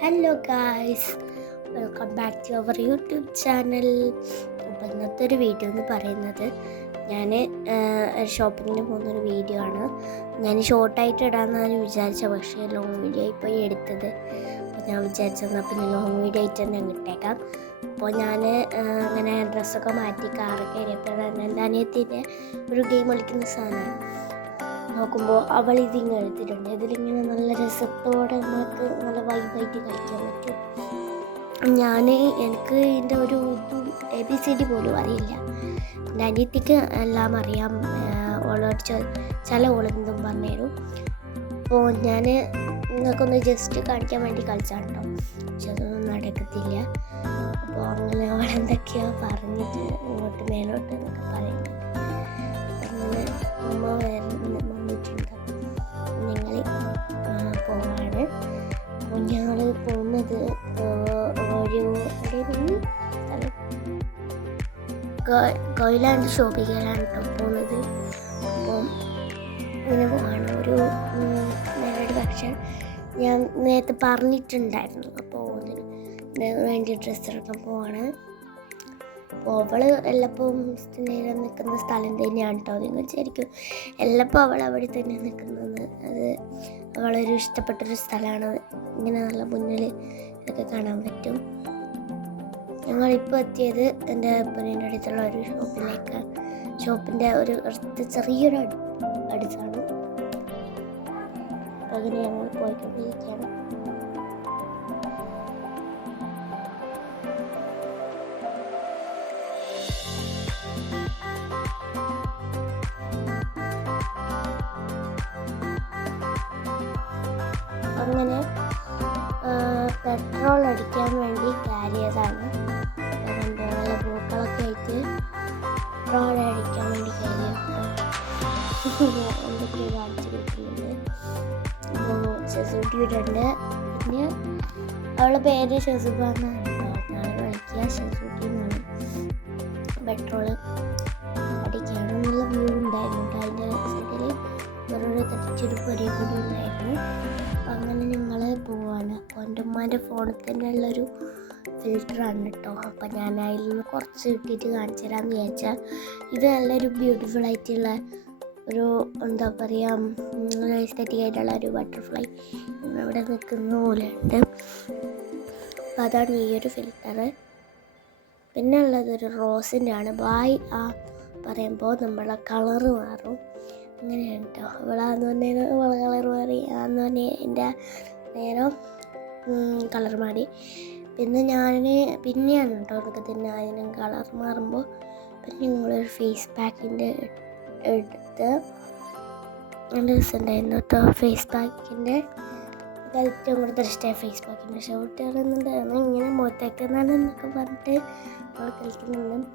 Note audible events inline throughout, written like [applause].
Hello guys welcome back to our YouTube channel അപ്പോൾ ഇന്നത്തെ ഒരു വീഡിയോ എന്ന് പറയുന്നത് ഞാൻ ഷോപ്പിങ്ങിന് പോകുന്നൊരു വീഡിയോ ആണ്. ഞാൻ ഷോർട്ടായിട്ട് ഇടാമെന്നാണ് വിചാരിച്ച പക്ഷേ ലോങ് വീഡിയോ ഇപ്പോൾ എടുത്തത്. അപ്പോൾ ഞാൻ വിചാരിച്ചത് അപ്പോൾ ഞാൻ ലോങ് വീഡിയോ ആയിട്ട് തന്നെ ഇട്ടേക്കാം. അപ്പോൾ ഞാൻ അങ്ങനെ ഡ്രസ്സൊക്കെ മാറ്റി കാറൊക്കെ കയറിയപ്പോഴാണ് എന്റെ അനിയത്തിന്റെ ഒരു ഗെയിം കളിക്കുന്ന സാധനമാണ് നോക്കുമ്പോൾ അവൾ ഇതിങ്ങനെ എടുത്തിട്ടുണ്ട്. ഇതിലിങ്ങനെ നല്ല രസത്തോടെ നമുക്ക് നല്ല വൈബായിട്ട് കളിക്കാൻ പറ്റും. ഞാൻ എനിക്ക് ഇതിന്റെ ഒരു ഇതും എ ബി സി ഡി പോലും അറിയില്ല. എന്റെ അനിയത്തിക്ക് എല്ലാം അറിയാം. ഓളോട് ചില ഓളെന്തും പറഞ്ഞുതരും അപ്പോൾ ഞാൻ നിങ്ങൾക്കൊന്ന് ജസ്റ്റ് കാണിക്കാൻ വേണ്ടി കളിച്ചാണ് കേട്ടോ പക്ഷെ അതൊന്നും നടക്കത്തില്ല. അപ്പോൾ അങ്ങനെ അവളെന്തൊക്കെയാ പറഞ്ഞിട്ട് ഇങ്ങോട്ട് മേലോട്ട് എന്നൊക്കെ പറയുന്നത് അങ്ങനെ അമ്മ വരുന്ന പോവാണ്. അപ്പോൾ ഞങ്ങൾ പോകുന്നത് ഒരു കൊയിലാണ്ട് ഷോപ്പിങ്ങിലാണ് കേട്ടോ പോകുന്നത്. അപ്പം ഇങ്ങനെ പോവാണ്. ഒരു നേരടി പക്ഷേ ഞാൻ നേരത്തെ പറഞ്ഞിട്ടുണ്ടായിരുന്നു. അപ്പോൾ വേണ്ടി ഡ്രസ്സ് എടുക്കാൻ പോവാണ്. അപ്പോൾ അവൾ എല്ലപ്പോഴും നേരം നിൽക്കുന്ന സ്ഥലം തന്നെയാണ് കേട്ടോ. നിങ്ങൾ വിചാരിക്കും എല്ലപ്പോൾ അവൾ അവിടെ തന്നെ നിൽക്കുന്നത്. അത് അവളൊരു ഇഷ്ടപ്പെട്ടൊരു സ്ഥലമാണ്. ഇങ്ങനെ നല്ല മുന്നിൽ ഇതൊക്കെ കാണാൻ പറ്റും. ഞങ്ങളിപ്പോൾ എത്തിയത് എന്റെ പുരേന്റെ അടുത്തുള്ള ഒരു ഷോപ്പിലേക്ക്. ഷോപ്പിന്റെ ഒരു അടുത്ത് ചെറിയൊരു അടുത്താണ്. അങ്ങനെ ഞങ്ങൾ പോയിക്കൊണ്ടിരിക്കുകയാണ്. അങ്ങനെ പെട്രോൾ അടിക്കാൻ വേണ്ടി കയറിയതാണ്. നല്ല പൂക്കളൊക്കെ ആയിട്ട് പെട്രോൾ അടിക്കാൻ വേണ്ടി കയറിയപ്പോൾ [laughs] കാണിച്ചു കൊടുക്കുന്നുണ്ട്. അപ്പോൾ ഷെസൂട്ടിയുടെ ഉണ്ട് പിന്നെ അവളുടെ പേര് ഷെസുബ എന്നാണ് ഞാൻ വിളിക്കുക. ഷെസൂട്ടി എന്നാണ്. പെട്രോൾ അടിക്കാനും നല്ല വ്യൂ ഉണ്ടായിരുന്നു. അതിന്റെ സൈഡിൽ വേറൊരു തെറ്റിച്ചൊരു പൊരി കൂടി ഉണ്ടായിരുന്നു. ഉമ്മാന്റെ ഫോണിൽ തന്നെയുള്ളൊരു ഫിൽറ്ററാണ് കേട്ടോ അപ്പം ഞാൻ അതിൽ നിന്ന് കുറച്ച് കിട്ടിയിട്ട് കാണിച്ചു തരാമെന്ന് വിചാരിച്ചാൽ ഇത് നല്ലൊരു ബ്യൂട്ടിഫുൾ ആയിട്ടുള്ള ഒരു എന്താ പറയുക എസ്തറ്റിക് ആയിട്ടുള്ള ഒരു ബട്ടർഫ്ലൈ ഇവിടെ നിൽക്കുന്ന പോലെ ഉണ്ട് അപ്പം അതാണ് ഈ ഒരു ഫിൽറ്റർ പിന്നെ ഉള്ളത് ഒരു റോസിന്റെ ആണ്. ബായ് ആ പറയുമ്പോൾ നമ്മളെ കളറ് മാറും. അങ്ങനെയാണ് കേട്ടോ ഇവളാന്ന് പറഞ്ഞാൽ ഇവളെ കളർ മാറി. ആന്ന് പറഞ്ഞാൽ എന്റെ നേരം കളർ മാറി. പിന്നെ ഞാൻ പിന്നെയാണ് കേട്ടോ എനിക്ക് തന്നെ അതിന് കളർ മാറുമ്പോൾ പിന്നെ ഞങ്ങളൊരു ഫേസ് പാക്കിന്റെ എടുത്ത് നല്ല രസമുണ്ടായിരുന്നു കേട്ടോ. ഫേസ് പാക്കിന്റെ ഏറ്റവും കൂടുതൽ ഇഷ്ടമായ ഫേസ് പാക്കിന്റെ ഷോട്ട് ഇറങ്ങുന്നുണ്ടായിരുന്നു ഇങ്ങനെ മുഖത്തേക്കെന്നാണ് എന്നൊക്കെ പറഞ്ഞിട്ട് അവൾ കളിക്കുന്നുണ്ട്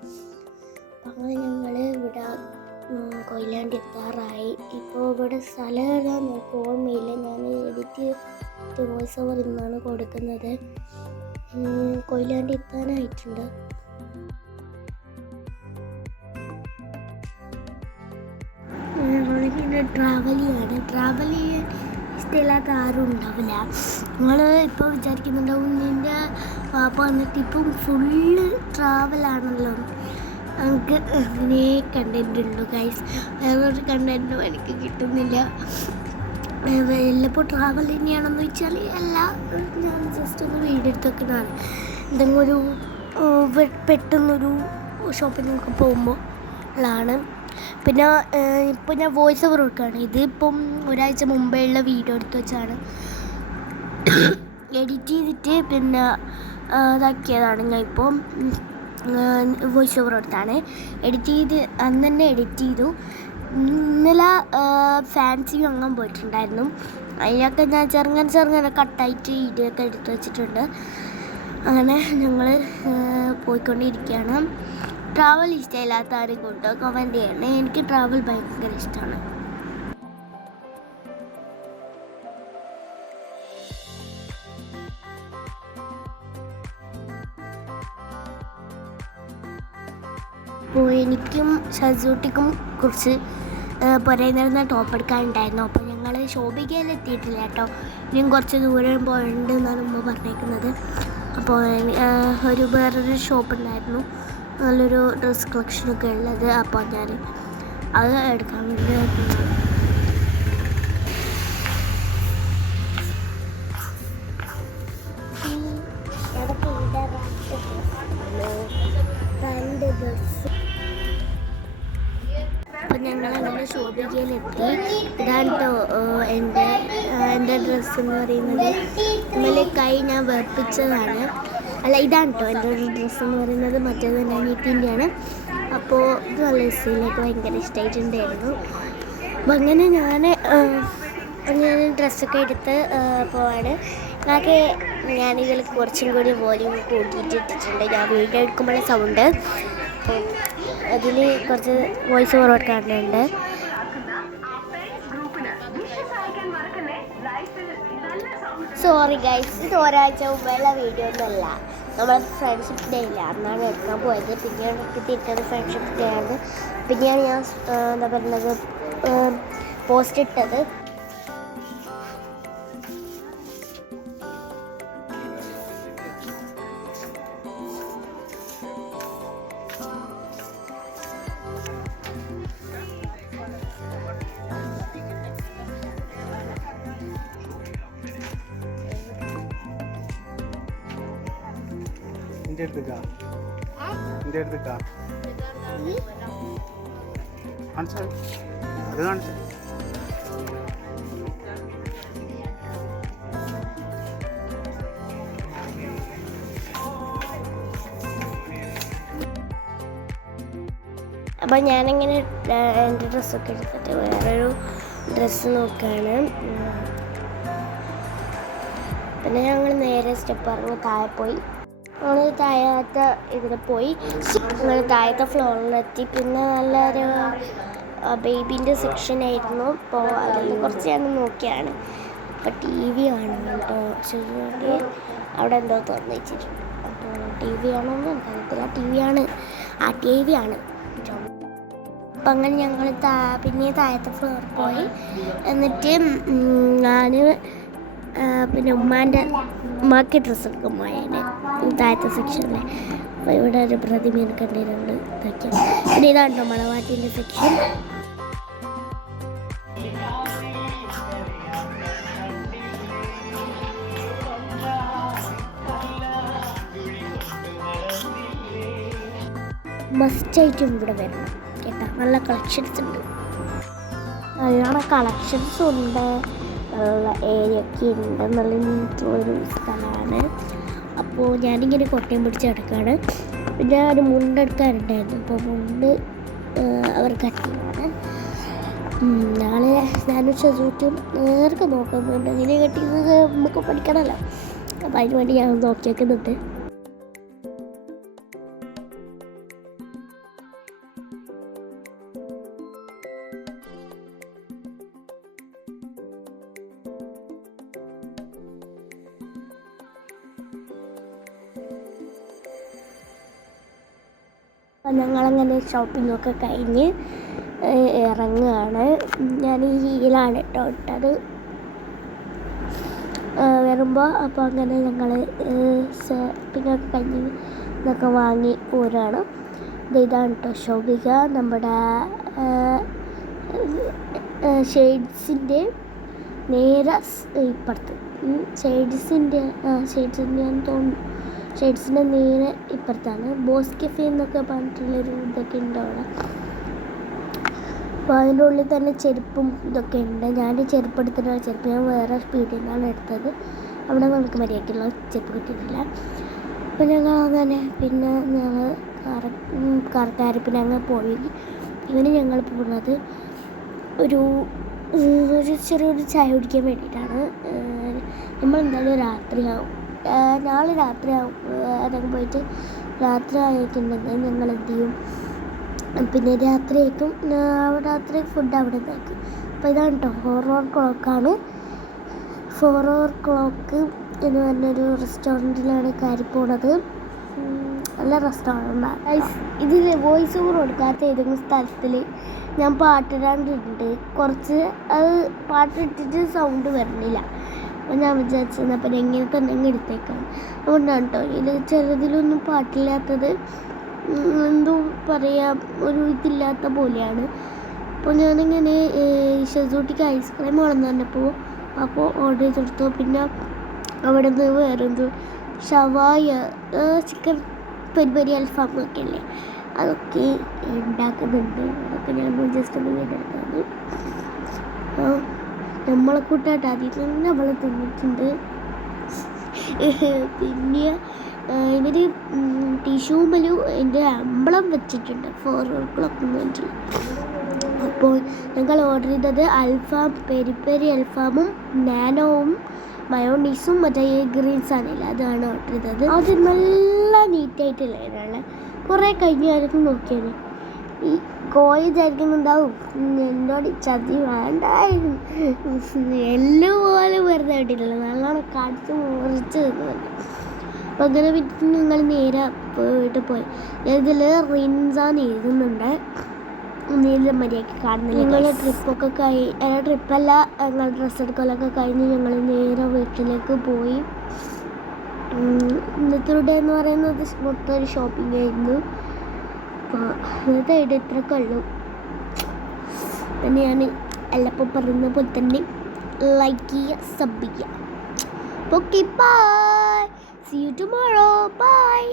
അപ്പോൾ അങ്ങനെ ഞങ്ങൾ ഇവിടെ കൊയിലാണ്ടി എത്താറായി ഇപ്പോൾ ഇവിടെ സ്ഥലം ഏതാണെന്ന് ഓർമ്മയില്ല. ഞാൻ എഡിറ്റ് വോയിസ് ഓവർ ഇന്നാണ് കൊടുക്കുന്നത്. കൊയിലാണ്ടി എത്താനായിട്ടുണ്ട്. ഞങ്ങളിങ്ങനെ ട്രാവൽ ചെയ്യാണ് ട്രാവൽ ചെയ്യാൻ ഇഷ്ടമില്ലാത്ത ആരും ഉണ്ടാവില്ല. നിങ്ങൾ ഇപ്പോൾ വിചാരിക്കുന്നുണ്ടാവും നിന്റെ പാപ്പ വന്നിട്ട് ഇപ്പം ഫുള്ള് ട്രാവലാണല്ലോ നമുക്ക് അങ്ങനെ കണ്ടന്റ് ഉള്ളൂ ഗൈസ് വേറൊരു കണ്ടന്റും എനിക്ക് കിട്ടുന്നില്ല. എല്ലപ്പോൾ ട്രാവൽ തന്നെയാണെന്ന് വെച്ചാൽ എല്ലാ ഞാൻ ജസ്റ്റ് ഒന്ന് വെക്കുന്നതാണ് എന്തെങ്കിലും ഒരു പെട്ടെന്നൊരു ഷോപ്പിങ്ങൊക്കെ പോകുമ്പോൾ ഉള്ളതാണ്. പിന്നെ ഇപ്പോൾ ഞാൻ വോയിസ് ഓവർ കൊടുക്കുകയാണ്. ഇതിപ്പം ഒരാഴ്ച മുമ്പേ ഉള്ള വീഡിയോ എടുത്ത് വെച്ചാണ്. എഡിറ്റ് ചെയ്തിട്ട് പിന്നെ ഇതാക്കിയതാണ് ഞാൻ ഇപ്പം വോയിസ് ഓവർ കൊടുത്താണ്. എഡിറ്റ് ചെയ്ത് അന്ന് തന്നെ എഡിറ്റ് ചെയ്തു. ഇന്നലെ ഫാൻസി വാങ്ങാൻ പോയിട്ടുണ്ടായിരുന്നു. അതിനൊക്കെ ഞാൻ ചെറുങ്ങനെ ചെറുങ്ങനെ കട്ടായിട്ട് ഇടിയൊക്കെ എടുത്ത് വെച്ചിട്ടുണ്ട്. അങ്ങനെ ഞങ്ങൾ പോയിക്കൊണ്ടിരിക്കുകയാണ്. ട്രാവൽ ഇഷ്ടമില്ലാത്ത ആരും കൊണ്ട് കമന്റ് ചെയ്യണം. എനിക്ക് ട്രാവൽ ഭയങ്കര ഇഷ്ടമാണ്. അപ്പോൾ എനിക്കും കുറിച്ച് പറയുന്നിരുന്ന ടോപ്പ് എടുക്കാനുണ്ടായിരുന്നു. അപ്പോൾ ഞങ്ങൾ ശോഭികയിൽ എത്തിയിട്ടില്ല കേട്ടോ. ഇനിയും കുറച്ച് ദൂരം പോയിട്ടുണ്ട് എന്നാണ് ഉമ്മ പറഞ്ഞേക്കുന്നത്. അപ്പോൾ ഒരു വേറൊരു ഷോപ്പ് ഉണ്ടായിരുന്നു നല്ലൊരു ഡ്രസ് കളക്ഷനൊക്കെ ഉള്ളത്. അപ്പോൾ ഞാൻ അത് എടുക്കാൻ വേണ്ടി ഞങ്ങൾ അങ്ങനെ ശോഭികയിലെത്തി. ഇതാണ് കേട്ടോ എന്റെ എന്റെ ഡ്രസ്സ് എന്ന് പറയുന്നത്. ഇന്നലെ കൈ ഞാൻ വേർപ്പിച്ചതാണ് അല്ല ഇതാണ് കേട്ടോ എന്റെ ഡ്രസ്സ് എന്ന് പറയുന്നത്. മറ്റേത് തന്നെ അനിയത്തിന്റെയാണ്. അപ്പോൾ ഇത് നല്ല ഡ്രസ്സിലേക്ക് ഭയങ്കര ഇഷ്ടമായിട്ടുണ്ടായിരുന്നു അപ്പം അങ്ങനെ ഞാൻ ഞാൻ ഡ്രസ്സൊക്കെ എടുത്ത് പോവാണ്. പോവാണ് ഞാൻ ഞാനിതിൽ കുറച്ചും കൂടി വോല്യൂം കൂട്ടിയിട്ട് ഇട്ടിട്ടുണ്ട് ഞാൻ വീഡിയോ എടുക്കുമ്പോഴേ സൗണ്ട്. അപ്പോൾ അതിൽ കുറച്ച് വോയിസ് ഓവർ കാണുന്നുണ്ട് സോറി ഗൈസ് ഇത് ഒരാഴ്ച മുമ്പുള്ള വീഡിയോ ഒന്നുമല്ല നമ്മൾ ഫ്രണ്ട്ഷിപ്പ് ഡേ ഇല്ല? അന്നാണ് എടുക്കാൻ പോയത്. പിന്നെയാണ് എനിക്ക് തിരിച്ചത് ഫ്രണ്ട്ഷിപ്പ് ഡേ ആണ്. പിന്നെയാണ് ഞാൻ എന്താ പറയുന്നത് പോസ്റ്റ് ഇട്ടത്. നിന്റെ അടുത്തേക്കാ നിന്റെ അടുത്തേക്കാ കാണിച്ചാൽ അത് കാണിച്ചാൽ അപ്പം ഞാനിങ്ങനെ എന്റെ ഡ്രസ്സൊക്കെ എടുത്തിട്ട് വേറൊരു ഡ്രസ്സ് നോക്കുകയാണ്. പിന്നെ ഞങ്ങൾ നേരെ സ്റ്റെപ്പ് ഇറങ്ങി താഴെ പോയി. ഞങ്ങൾ താഴത്തെ ഇതിൽ പോയി. ഞങ്ങൾ താഴത്തെ ഫ്ലോറിലെത്തി പിന്നെ നല്ലൊരു ബേബീന്റെ സെക്ഷൻ ആയിരുന്നു. അപ്പോൾ അതിൽ കുറച്ച് ഞാൻ നോക്കിയാണ്. അപ്പോൾ ടി വി ആണ് കേട്ടോ. ശരിയാക്കി അവിടെ എന്തോ തുറന്നു വെച്ചിട്ടുണ്ട് അപ്പോൾ ടി വി ആണോ എന്ന് എനിക്കറിയത്തില്ല. ടി വി ആണ്. ആ ടി വി ആണ്. അപ്പം അങ്ങനെ ഞങ്ങൾ താ പിന്നെ താഴത്തെ ഫ്ലോറിൽ പോയി. എന്നിട്ട് ഞാൻ പിന്നെ ഉമ്മാന്റെ ഉമ്മാക്ക് ഡ്രസ്സ് എടുക്കും ഉമ്മായനെ താഴത്തെ സെക്ഷനിലെ അപ്പോൾ ഇവിടെ ഒരു പ്രതിമയൊക്കെ കണ്ടിട്ടുണ്ട് ഇതൊക്കെ പിന്നെ ഇതാണ്ടോ മണവാട്ടിന്റെ സെക്ഷൻ മസ്റ്റായിട്ടും ഇവിടെ വരണം കേട്ടോ. നല്ല കളക്ഷൻസ് ഉണ്ട്. നല്ലോണം കളക്ഷൻസ് ഉണ്ട്? നല്ല ഏരിയ ഒക്കെ ഉണ്ട് നല്ല നീറ്റുള്ളൊരു സ്ഥലമാണ്. അപ്പോൾ ഞാനിങ്ങനെ കൊട്ടയം പിടിച്ച് നടക്കുകയാണ് പിന്നെ ഒരു മുണ്ടെടുക്കാനുണ്ടായിരുന്നു അപ്പോൾ മുണ്ട് അവർ കട്ടിയാണ് നാളെ ഞാനും ചതുറ്റും നേർക്ക് നോക്കുന്നുണ്ട് ഇങ്ങനെ കെട്ടിയത് നമുക്ക് പഠിക്കണമല്ലോ. അപ്പോൾ അതിന് വേണ്ടി ഞാൻ നോക്കിയേക്കുന്നുണ്ട്. ഒക്കെ കഴിഞ്ഞ് ഇറങ്ങുകയാണ്. ഞാൻ ഈ ഹീലാണ് കേട്ടോ ഇട്ടത്. വരുമ്പോൾ അപ്പോൾ അങ്ങനെ ഞങ്ങൾ ഷോപ്പിംഗ് ഒക്കെ കഴിഞ്ഞ് ഇതൊക്കെ വാങ്ങി പോരാണ്. ഇത് ഇതാണ് കേട്ടോ ശോഭിക നമ്മുടെ ഷെയ്ഡ്സിന്റെ നേരെ ഇപ്പുറത്ത്. ഷെയ്ഡ്സിന്റെ ഷെയ്ഡ്സിന്റെ തോന്നുന്നു ഷെയ്ഡ്സിന്റെ നേരെ ഇപ്പുറത്താണ്. ബോസ് കെഫെ എന്നൊക്കെ പറഞ്ഞിട്ടുള്ളൊരു ഇതൊക്കെ ഉണ്ട് അവിടെ. അപ്പോൾ അതിന്റെ ഉള്ളിൽ തന്നെ ചെരുപ്പും ഇതൊക്കെ ഉണ്ട്. ഞാൻ ചെരുപ്പ് എടുത്തിട്ടുള്ള ചെരുപ്പ്. ഞാൻ വേറെ സ്പീഡിൽ നിന്നാണ് എടുത്തത്. അവിടെ നമുക്ക് മര്യാദയ്ക്കുള്ള ചെരുപ്പ് കിട്ടിയിട്ടില്ല. അപ്പോൾ ഞങ്ങൾ അങ്ങനെ പിന്നെ ഞങ്ങൾ കറ കാർക്കാരി പിന്നെ അങ്ങനെ പോയി. ഇങ്ങനെ ഞങ്ങൾ പോകുന്നത് ഒരു ഒരു ചെറിയൊരു ചായ കുടിക്കാൻ വേണ്ടിയിട്ടാണ്. നമ്മൾ എന്തായാലും രാത്രിയാവും. നാളെ രാത്രി അതൊക്കെ പോയിട്ട് രാത്രി ആയിട്ടുണ്ടെങ്കിൽ ഞങ്ങൾ എന്ത് ചെയ്യും പിന്നെ രാത്രിയേക്കും രാത്രി ഫുഡ് അവിടെ നിന്നായിരിക്കും അപ്പോൾ ഇതാണ് കേട്ടോ ഹോറോർ ക്ലോക്കാണ് ഫോറോർ ക്ലോക്ക് എന്ന് പറഞ്ഞൊരു റെസ്റ്റോറന്റിലാണ് കയറി പോണത്. നല്ല റെസ്റ്റോറന്റാണ് ഇതിൽ വോയിസ് ഓവർ കൊടുക്കാത്ത ഏതെങ്കിലും സ്ഥലത്തിൽ ഞാൻ പാട്ടിടാണ്ടിട്ടുണ്ട് കുറച്ച് അത് പാട്ടിട്ടിട്ട് സൗണ്ട് വരണില്ല. അപ്പം ഞാൻ വിചാരിച്ചത് അപ്പം എങ്ങനെ തന്നെ അങ്ങ് എടുത്തേക്കാം അതുകൊണ്ടാണ് കേട്ടോ ഇതിൽ ചിലതിലൊന്നും പാട്ടില്ലാത്തത് എന്തോ പറയാം ഒരു ഇതില്ലാത്ത പോലെയാണ്. അപ്പോൾ ഞാനിങ്ങനെ ഷസൂട്ടിക്ക് ഐസ്ക്രീം വേണമെന്ന് പറഞ്ഞപ്പോൾ അപ്പോൾ ഓർഡർ ചെയ്തെടുത്തു. പിന്നെ അവിടെ നിന്ന് വേറെ എന്തോ ഷവായ ചിക്കൻ പരിപരി പെരി അൽഫാം ഒക്കെ അല്ലേ അതൊക്കെ ഉണ്ടാക്കുന്നുണ്ട് അതൊക്കെ ഞാൻ ജസ്റ്റ് ഒന്ന് ചെയ്തെടുത്താണ് നമ്മളെ കൂട്ടായിട്ട് ആദ്യം തന്നെ അവളെ തിന്നിട്ടുണ്ട്. പിന്നെ ഇവർ ടിഷ്യൂമലും എന്റെ അമ്പളം വെച്ചിട്ടുണ്ട്. ഫോർ ക്ലോക്ക് എന്ന് അപ്പോൾ ഞങ്ങൾ ഓർഡർ ചെയ്തത് അൽഫാം പെരി പെരി അൽഫാമും നാനോവും മയോണീസും മറ്റേ ഗ്രീൻ സാധനമില്ല അതാണ് ഓർഡർ ചെയ്തത്. അത് നല്ല നീറ്റായിട്ടില്ലായിരുന്നു കുറേ കഴിഞ്ഞായിരുന്നു നോക്കിയത് ഈ കോഴി വിചാരിക്കുന്നുണ്ടാവും "ഉം, എന്നോട് ചതി വേണ്ടായിരുന്നു. എല്ലാം പോലെ വെറുതെ വിട്ടിട്ടില്ല നല്ലോണം കടിച്ച് മുറിച്ച് തിന്നുന്നുണ്ട് അപ്പം അങ്ങനെ വിട്ടിട്ട് നേരെ പോയിട്ട് പോയി. ഇതിൽ റിൻസാന്ന് എഴുതുന്നുണ്ട്. നീല മര്യാദയ്ക്ക് കാണുന്നില്ല ഞങ്ങൾ ട്രിപ്പൊക്കെ കഴി ട്രിപ്പല്ല ഞങ്ങൾ ഡ്രസ്സ് എടുക്കലൊക്കെ കഴിഞ്ഞ് ഞങ്ങൾ നേരെ വീട്ടിലേക്ക് പോയി. ഇന്നത്തെ ഡേ എന്ന് പറയുന്നത് മൊത്തം ഒരു ഷോപ്പിംഗ് ആയിരുന്നു. അപ്പോൾ ഇന്നത്തെ ഡേ ഇത്രയൊക്കെ ഉള്ളൂ പിന്നെ ഞാൻ എല്ലപ്പോൾ പറയുന്ന പോലെ തന്നെ. ലൈക്ക് ചെയ്യുക സബ് ചെയ്യുക. Okay bye see you tomorrow bye